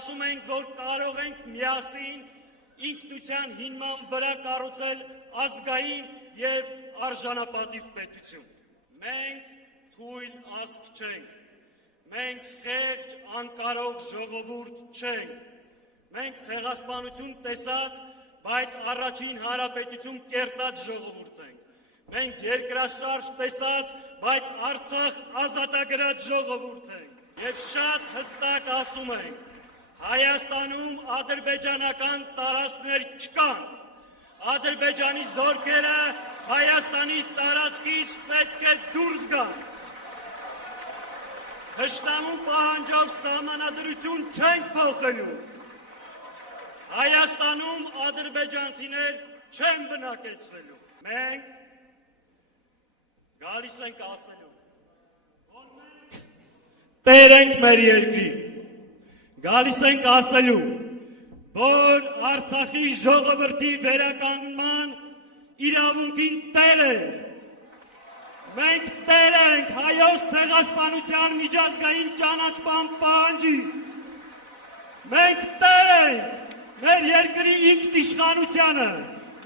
ասում ենք, որ կարող ենք միասին ինքնության հիման վրա կառուցել ազգային և արժանապատիվ պետություն։ Մենք թույլ ազգ չենք, մենք խեղճ անկարող ժողովուրդ չենք, մենք ցեղասպանություն տեսած, բայց առաջին հանրապետություն կերտած ժողովուրդ ենք, մենք երկրաշարժ տեսած, բայց Արցախ ազատագրած ժողովուրդ ենք, և շատ հստակ ասում ենք, Հայաստանում ադրբեջանական տարածքներ չկան, Ադրբեջանի զորքերը Հայաստանի տարածքից պետք է դուրս գան, թշնամու պահանջով սահմանադրություն չենք փոխելու, Հայաստանում ադրբեջանցիներ չեն բնակեցվելու, մենք գալիս ենք ասելու, որ մենք տեր ենք մեր երկրի, գալիս ենք ասելու, որ Արցախի ժողովրդի վերականգնման իրավունքին տեր ենք, մենք տեր ենք հայոց ցեղասպանության միջազգային ճանաչման պահանջի, մենք տեր ենք մեր երկրի ինքնիշխանությանը,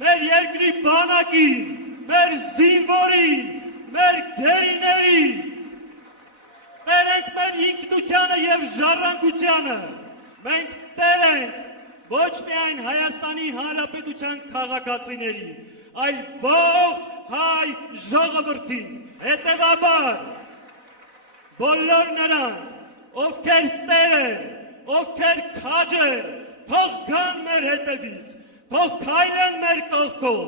մեր երկրի բանակին, մեր զինվորին, մեր գերիներին, տեր ենք մեր ինքնությանը և ժառանգությանը, մենք տեր ենք ոչ միայն Հայաստանի Հանրապետության քաղաքացիների, այլ ողջ հայ ժողովրդին, հետևաբար բոլոր նրանք, ովքեր տեր են, ովքեր քաջ են, թող գան մեր հետևից, թող քայլեն մեր կողքով,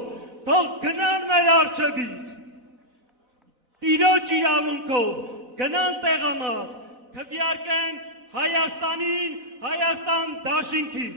թող գնան մեր առջևից, տիրոջ իրավունքով, գնան տեղամաս, քվեարկեն Հայաստանին, Հայաստան դաշինքին,